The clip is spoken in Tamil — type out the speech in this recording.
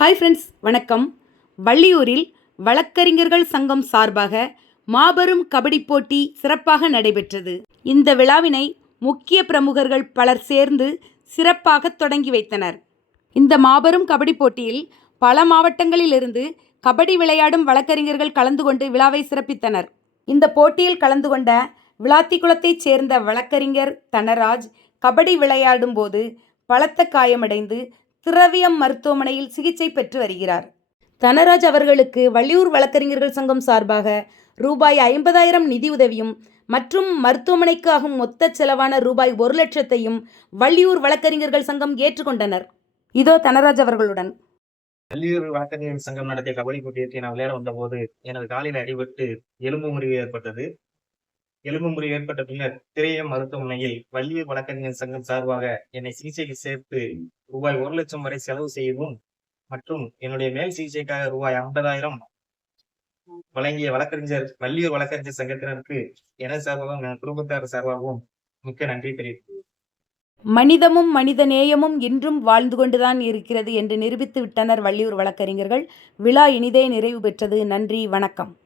ஹாய் ஃப்ரெண்ட்ஸ் வணக்கம். வள்ளியூரில் வழக்கறிஞர்கள் சங்கம் சார்பாக மாபெரும் கபடி போட்டி சிறப்பாக நடைபெற்றது. இந்த விழாவினை முக்கிய பிரமுகர்கள் பலர் சேர்ந்து சிறப்பாக தொடங்கி வைத்தனர். இந்த மாபெரும் கபடி போட்டியில் பல மாவட்டங்களிலிருந்து கபடி விளையாடும் வழக்கறிஞர்கள் கலந்து கொண்டு விழாவை சிறப்பித்தனர். இந்த போட்டியில் கலந்து கொண்ட விளாத்திக்குளத்தைச் சேர்ந்த வழக்கறிஞர் தனராஜ் கபடி விளையாடும் போது பலத்த காயமடைந்து திரவியம் மருத்துவமனையில் சிகிச்சை பெற்று வருகிறார். தனராஜ் அவர்களுக்கு வள்ளியூர் வழக்கறிஞர்கள் சங்கம் சார்பாக ரூபாய் ஐம்பதாயிரம் நிதியுதவியும் மற்றும் மருத்துவமனைக்கு ஆகும் மொத்த செலவான ரூபாய் ஒரு லட்சத்தையும் வள்ளியூர் வழக்கறிஞர்கள் சங்கம் ஏற்றுக்கொண்டனர். இதோ தனராஜ் அவர்களுடன். வள்ளியூர் வழக்கறிஞர் சங்கம் நடத்திய கபடி போட்டியை நான் விளையாட வந்தபோது எனது காலில் அடிபட்டு எலும்பு முறிவு ஏற்பட்டது. எலும்பு முறிவு ஏற்பட்ட பின்னர் திரையம் மருத்துவமனையில் வள்ளியூர் வழக்கறிஞர் சங்கம் சார்பாக என்னை சிகிச்சைக்கு சேர்த்து ரூபாய் ஒரு லட்சம் வரை செலவு செய்யவும் மற்றும் என்னுடைய மேல் சிகிச்சைக்காக ரூபாய் ஐம்பதாயிரம் வழங்கிய வழக்கறிஞர் வள்ளியூர் வழக்கறிஞர் சங்கத்தினருக்கு என சார்பாகவும் என் குடும்பத்தார் சார்பாகவும் மிக்க நன்றி தெரிவித்து மனிதமும் மனித நேயமும் இன்றும் வாழ்ந்து கொண்டுதான் இருக்கிறது என்று நிரூபித்து விட்டனர் வள்ளியூர் வழக்கறிஞர்கள். விழா இனிதே நிறைவு பெற்றது. நன்றி வணக்கம்.